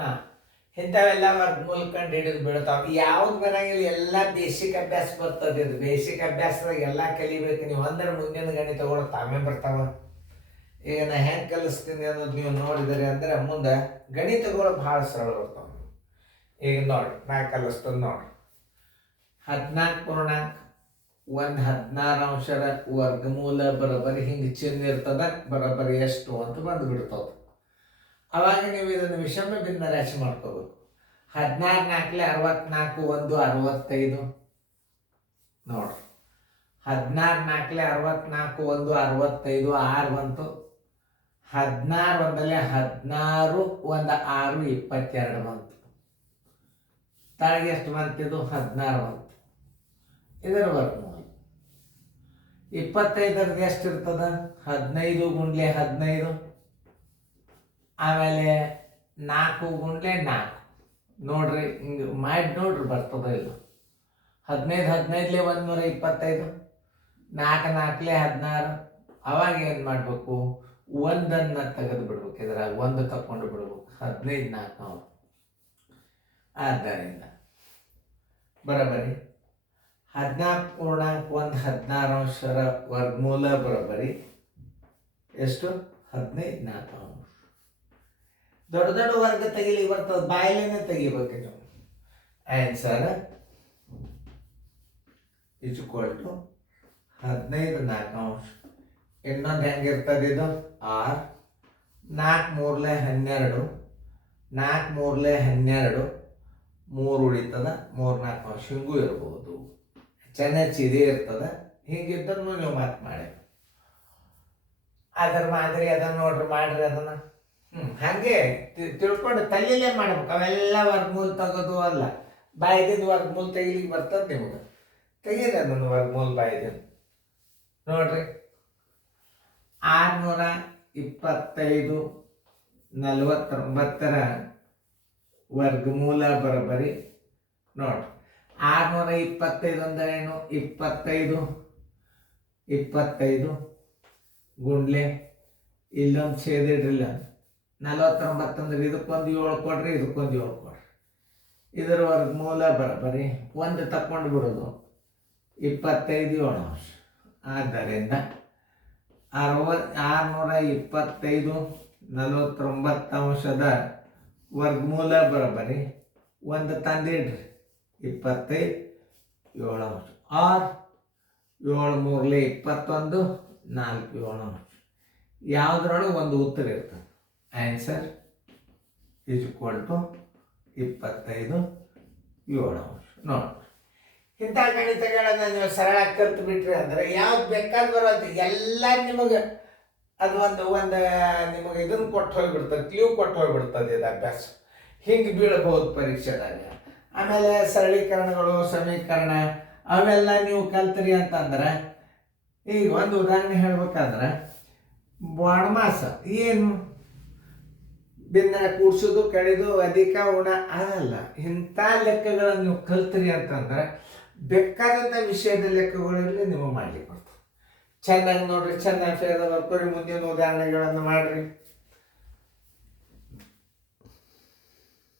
ಹಾಂ, ಇಂಥವೆಲ್ಲ ವರ್ಗಮೂಲ ಕಂಡು ಹಿಡಿದು ಬೀಳ್ತಾವೆ. ಯಾವ್ದು ಬರಂಗಿಲ್ಲ, ಎಲ್ಲ ಬೇಸಿಕ್ ಅಭ್ಯಾಸ ಬರ್ತದೆ. ಇದು ಬೇಸಿಕ್ ಅಭ್ಯಾಸದಾಗ ಎಲ್ಲ ಕಲಿಬೇಕು ನೀವು. ಅಂದ್ರೆ ಮುಂದಿನ ಗಣಿತಗಳು ತಾವೇ ಬರ್ತಾವ. ಈಗ ನಾ ಹೆಂಗೆ ಕಲಿಸ್ತೀನಿ ಅನ್ನೋದು ನೀವು ನೋಡಿದರೆ ಅಂದರೆ ಮುಂದೆ ಗಣಿತಗಳು ಭಾಳ ಸರಳ ಬರ್ತಾವೆ. ಈಗ ನೋಡಿ, ನಾ ಕಲಿಸ್ತೇನೆ ನೋಡಿ. 14 ಪೂರ್ಣಾಂಕ 1/16 ವರ್ಗಮೂಲ ಬರೋಬ್ಬರಿ ಹಿಂಗೆ ಚಿಹ್ನೆ ಇರ್ತದ, ಬರೋಬ್ಬರಿ ಎಷ್ಟು ಅಂತ ಬಂದುಬಿಡ್ತದೆ. ಅವಾಗ ನೀವು ಇದನ್ನು ವಿಷಮ ಭಿನ್ನ ರಾಶಿ ಮಾಡ್ಕೋಬೇಕು. 16 4 64 1 65 ನೋಡ್ರಿ. 16 4 64 1 65 6 ಬಂತು. 16 1 16 1 6 22 ಬಂತು. ತಾಳಿಗೆ ಎಷ್ಟು ಬಂತಿದ್ದು? 16 ಬಂತು. ಇದರ ವರ್ಗಮೂಲ 25 ಎಷ್ಟು ಇರ್ತದ? 15 ಗುಂಡ್ಲೆ 15, ಆಮೇಲೆ 4 ಗುಂಡ್ಲೆ 4. ನೋಡ್ರಿ, ಹಿಂಗೆ ಮಾಡಿ ನೋಡ್ರಿ ಬರ್ತದ ಇದು. 15 15 125, 4 4 16. ಅವಾಗ ಏನು ಮಾಡಬೇಕು? ಒಂದನ್ನು ತೆಗೆದು ಬಿಡ್ಬೇಕು. ಇದ್ರಾಗ 1 ತಕೊಂಡು ಬಿಡ್ಬೇಕು. 15 4 ಆದ್ದರಿಂದ ಬರೋಬ್ಬರಿ 14 ಪೂರ್ಣಾಂಕ 1/16 ವರ್ಗಮೂಲ ಬರೋಬ್ಬರಿ ಎಷ್ಟು? 15 4. ದೊಡ್ಡ ದೊಡ್ಡ ವರ್ಗ ತೆಗಿಲಿಕ್ಕೆ ಬರ್ತದೆ, ಬಾಯಲೇನೆ ತೆಗಿಬೇಕು ನೀವು. Answer equal to 15 4. ಇನ್ನೊಂದು ಹೆಂಗಿರ್ತದೆ ಇದು? 6 4 3 12, 4 3 12, 3 ಉಳಿತದ, 3 4 ಹಿಂಗೂ ಇರ್ಬೋದು. ಚೆನ್ನಾಗಿ ಇದೇ ಇರ್ತದೆ. ಹಿಂಗಿದ್ದನ್ನು ನೀವು ಮಾತು ಮಾಡಿ ಅದರ ಮಾದರಿ ಅದನ್ನು ನೋಡ್ರಿ, ಮಾಡ್ರಿ ಅದನ್ನು. ಹಾಗೆ ತಿಳ್ಕೊಂಡು ತಲೆಯಲ್ಲೇ ಮಾಡ್ಬೇಕು. ಅವೆಲ್ಲ ವರ್ಗಮೂಲ ತೆಗೋದು ಅಲ್ಲ, ಬಾಯ್ದಿದ್ದು ವರ್ಗಮೂಲ ತೆಗಿಲಿಕ್ಕೆ ಬರ್ತದೆ ನಿಮಗೆ. ತೆಗೀರಿ ಅದನ್ನು ವರ್ಗಮೂಲ ಬಾಯ್ದಿದ್ದು ನೋಡ್ರಿ. 625 49 ವರ್ಗಮೂಲ ಬರೋಬ್ಬರಿ ನೋಡ್ರಿ. 625 ಅಂದ್ರೆ ಏನು? 25 ಗುಂಡ್ಲೆ ಇಲ್ಲೊಂದು ಛೇದಿಡ್ರಿಲ್ಲ 49 ಅಂದ್ರೆ ಇದಕ್ಕೊಂದು 7 ಕೊಡ್ರಿ, ಇದಕ್ಕೊಂದು 7 ಕೊಡ್ರಿ. ಇದರ ವರ್ಗಮೂಲ ಬರೋಬ್ಬರಿ 1 ತಕೊಂಡು ಬಿಡೋದು. 25 7. ಆದ್ದರಿಂದ 625 49 ವರ್ಗಮೂಲ ಬರೋಬ್ಬರಿ 1 ತಂದಿಡ್ರಿ, 25 7. ಆರ್ 7 3 21 4 7. ಯಾವುದ್ರೊಳಗೆ ಒಂದು ಉತ್ತರ ಇರ್ತದೆ. Answer is equal to 25 7. ನೋಡಿ, ಇಂಥ ಗಣಿತಗಳನ್ನು ನೀವು ಸರಳ ಕಲ್ತು ಬಿಟ್ರಿ ಅಂದರೆ ಯಾವ್ದು ಬೇಕಾದ್ರೂ ಬರೋದು ಎಲ್ಲ ನಿಮಗೆ ಅದು ಒಂದು ನಿಮಗೆ ಇದನ್ನು ಕೊಟ್ಟು ಹೋಗಿಬಿಡ್ತದೆ, ಕ್ಲೂ ಕೊಟ್ಟು ಹೋಗಿಬಿಡ್ತದೆ. ಇದು ಅಭ್ಯಾಸ ಹಿಂಗೆ ಬೀಳಬಹುದು ಪರೀಕ್ಷೆದಾಗ. ಆಮೇಲೆ ಸರಳೀಕರಣಗಳು, ಸಮೀಕರಣ ಅವೆಲ್ಲ ನೀವು ಕಲ್ತ್ರಿ ಅಂತಂದ್ರೆ, ಈಗ ಒಂದು ಉದಾಹರಣೆ ಹೇಳ್ಬೇಕಾದ್ರೆ ಬಾಣ್ಮಾಸ ಏನು? ಭಿನ್ನ ಕೂಡ್ಸೋದು, ಕಡಿದು, ಅಧಿಕ ಉಣ ಅದಲ್ಲ. ಇಂಥ ಲೆಕ್ಕಗಳನ್ನು ನೀವು ಕಲ್ತ್ರಿ ಅಂತಂದ್ರೆ ಬೇಕಾದಂಥ ವಿಷಯದ ಲೆಕ್ಕಗಳಲ್ಲಿ ನೀವು ಮಾಡ್ಲಿಕ್ಕೆ ಬರ್ತದೆ. ಚೆನ್ನಾಗಿ ನೋಡ್ರಿ, ಚೆನ್ನಾಗಿ ಫೇರ್ ಬರ್ಕೋರಿ. ಮುಂದಿನ ಉದಾಹರಣೆಗಳನ್ನು ಮಾಡ್ರಿ.